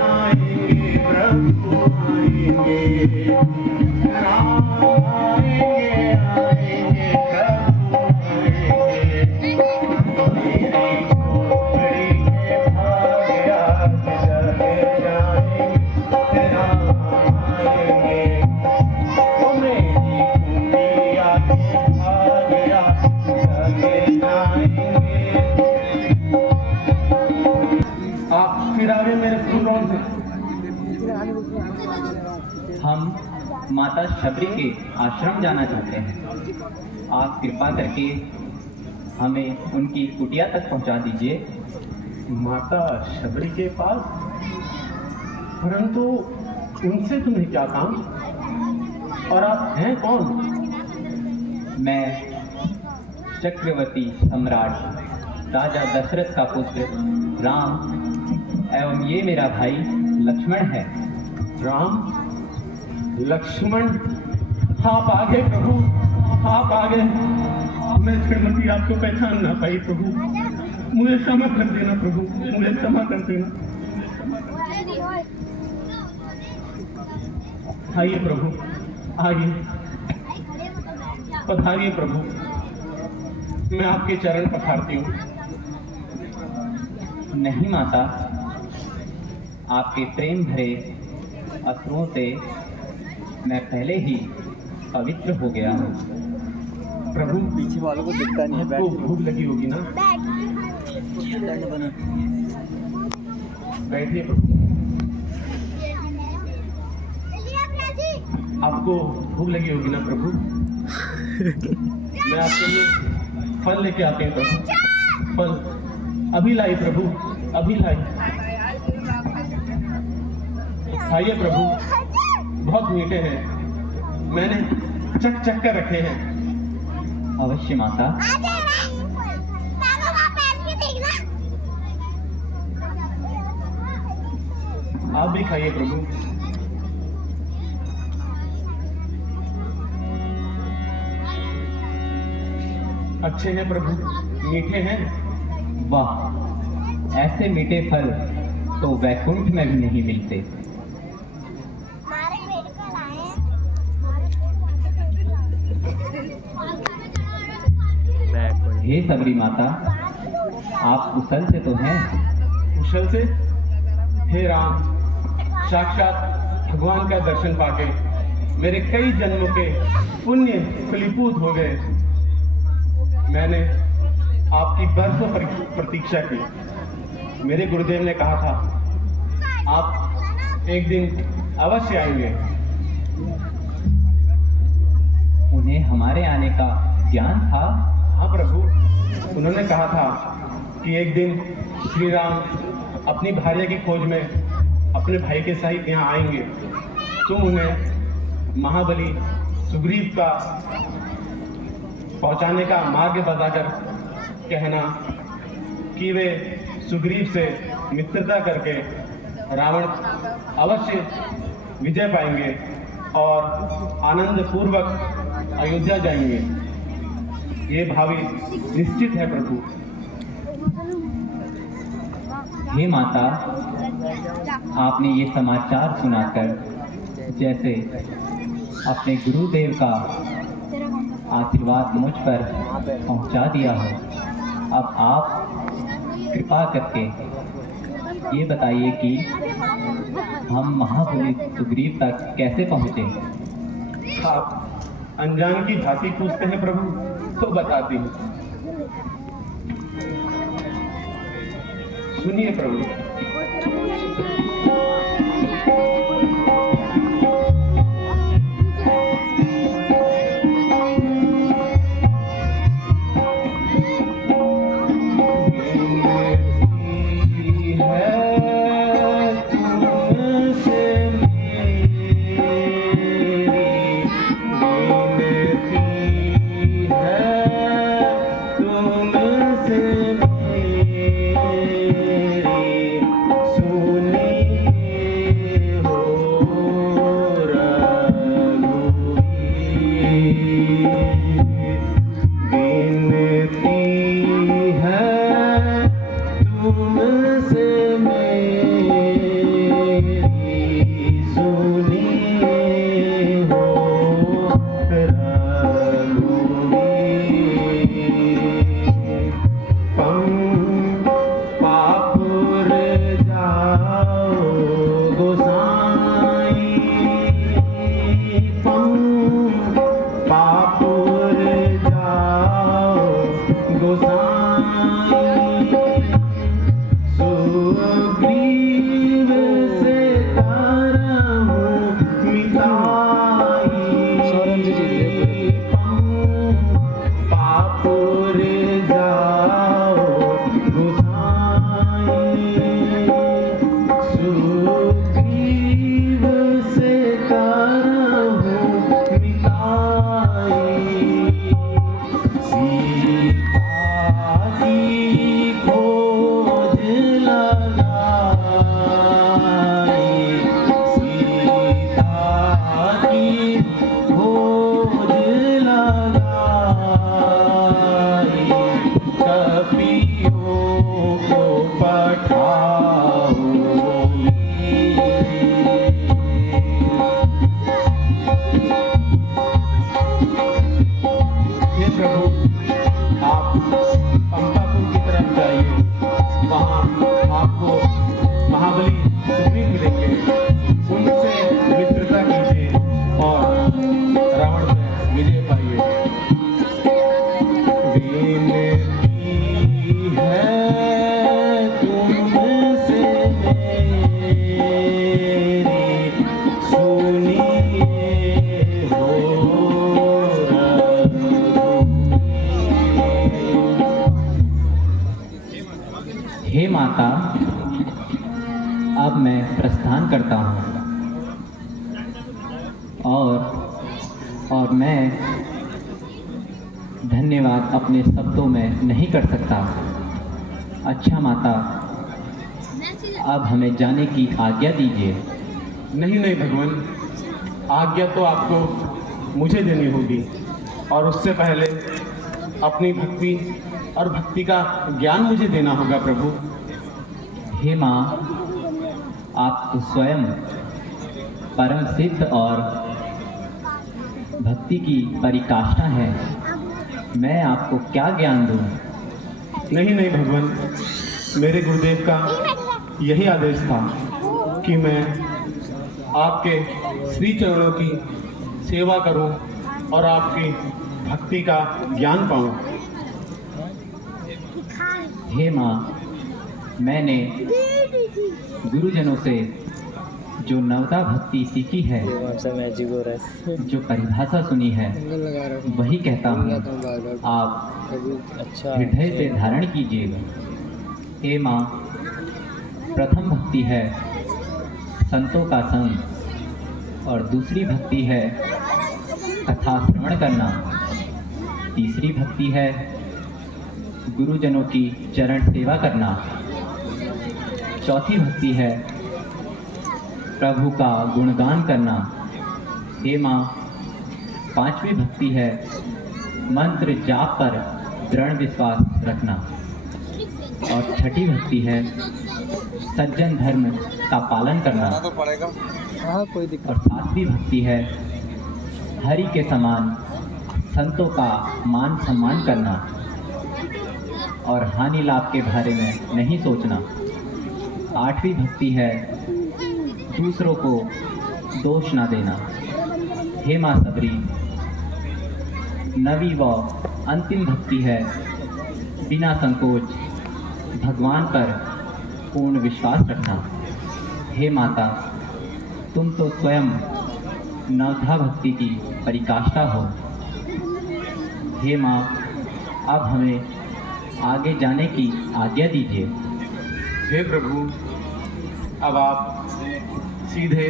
आएंगे प्रभु आएंगे, राम आएंगे आएंगे प्रभु आएंगे, मेरी झोपड़ी के भाग्य आज जग जाएंगे, राम आएंगे, तो मेरी कुटिया के भाग्य आज जग जाएंगे। आप फिर आ गए मेरे फूल कौन से? हम माता शबरी के आश्रम जाना चाहते हैं। आप कृपा करके हमें उनकी कुटिया तक पहुंचा दीजिए। माता शबरी के पास? परंतु उनसे तुम्हें क्या काम? और आप हैं कौन? मैं चक्रवर्ती सम्राट राजा दशरथ का पुत्र राम एवं ये मेरा भाई लक्ष्मण है। राम लक्ष्मण, आप आ गए प्रभु, आप आ गए। मैं श्रीमती आपको पहचान ना पाई प्रभु, मुझे क्षमा कर देना प्रभु, मुझे क्षमा कर देना। आइए प्रभु, आइए, पधारिए प्रभु, मैं आपके चरण पखारती हूँ। नहीं माता, आपके प्रेम भरे अश्रुओं से मैं पहले ही पवित्र हो गया हूँ। प्रभु पीछे वालों को दिखता नहीं है। आपको भूख लगी होगी ना? बैठिए प्रभु। आपको भूख लगी होगी ना प्रभु? मैं आपके लिए फल लेके आते हैं प्रभु। फल अभी लाई प्रभु, अभी लाई। खाइए प्रभु, बहुत मीठे हैं, मैंने चक चक कर रखे हैं। अवश्य माता। आप भी खाइए प्रभु। अच्छे हैं प्रभु, मीठे हैं। वाह, ऐसे मीठे फल तो वैकुंठ में भी नहीं मिलते। हे सबरी माता, आप कुशल से तो हैं? कुशल से? हे राम, साक्षात भगवान का दर्शन पाके मेरे कई जन्मों के पुण्य फलीभूत हो गए। मैंने आपकी बरसों प्रतीक्षा की। मेरे गुरुदेव ने कहा था आप एक दिन अवश्य आएंगे। उन्हें हमारे आने का ज्ञान था? हाँ प्रभु, उन्होंने कहा था कि एक दिन श्री राम अपनी भार्या की खोज में अपने भाई के सहित यहाँ आएंगे। तुम उन्हें महाबली सुग्रीव का पहुंचाने का मार्ग बताकर कहना कि वे सुग्रीव से मित्रता करके रावण अवश्य विजय पाएंगे और आनंद पूर्वक अयोध्या जाएंगे। ये भावी निश्चित है प्रभु। हे माता, आपने ये समाचार सुनाकर जैसे अपने गुरुदेव का आशीर्वाद मुझ पर पहुंचा दिया हो। अब आप कृपा करके ये बताइए कि हम महाबली सुग्रीव तक कैसे पहुंचे? आप अनजान की भांति पूछते हैं प्रभु, तो बताती हूँ। सुनिए प्रभु। उनसे मित्रता कीजिए और रावण पर विजय पाइए। विनती है तुमसे मेरी, सुनिए हो रघुवीर। हे माता, अब मैं प्रस्थान करता हूँ और मैं धन्यवाद अपने शब्दों में नहीं कर सकता। अच्छा माता, अब हमें जाने की आज्ञा दीजिए। नहीं नहीं भगवान, आज्ञा तो आपको मुझे देनी होगी और उससे पहले अपनी भक्ति और भक्ति का ज्ञान मुझे देना होगा प्रभु। हे माँ, आप तो स्वयं परम सिद्ध और भक्ति की पराकाष्ठा है। मैं आपको क्या ज्ञान दूं? नहीं नहीं भगवान, मेरे गुरुदेव का यही आदेश था कि मैं आपके श्री चरणों की सेवा करूं और आपकी भक्ति का ज्ञान पाऊं। हे माँ, मैंने गुरुजनों से जो नवता भक्ति सीखी है, जो परिभाषा सुनी है, वही कहता हूँ, आप हृदय से धारण कीजिएगा। हे माँ, प्रथम भक्ति है संतों का संग और दूसरी भक्ति है कथा श्रवण करना। तीसरी भक्ति है गुरुजनों की चरण सेवा करना। चौथी भक्ति है प्रभु का गुणगान करना। हे माँ, पांचवी भक्ति है मंत्र जाप पर दृढ़ विश्वास रखना। और छठी भक्ति है सज्जन धर्म का पालन करना। और सातवीं भक्ति है हरि के समान संतों का मान सम्मान करना और हानि लाभ के बारे में नहीं सोचना। आठवीं भक्ति है दूसरों को दोष ना देना। हे माँ सबरी, नवी व अंतिम भक्ति है बिना संकोच भगवान पर पूर्ण विश्वास रखना। हे माता, तुम तो स्वयं नवधा भक्ति की पराकाष्ठा हो। हे माँ, अब हमें आगे जाने की आज्ञा दीजिए। हे प्रभु, अब आप सीधे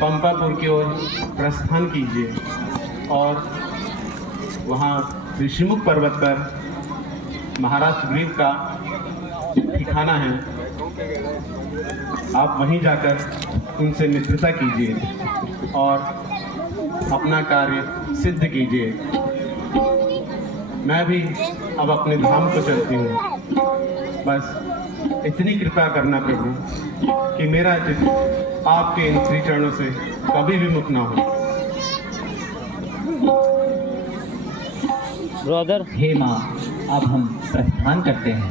पंपापुर की ओर प्रस्थान कीजिए और वहाँ ऋषिमुख पर्वत पर महाराज सुग्रीव का ठिकाना है। आप वहीं जाकर उनसे मित्रता कीजिए और अपना कार्य सिद्ध कीजिए। मैं भी अब अपने धाम को चलती हूँ। बस इतनी कृपा करना प्रभु कि मेरा चित्त आपके इन श्री चरणों से कभी भी मुक्त ना हो। ब्रदर, हे माँ, अब हम प्रस्थान करते हैं।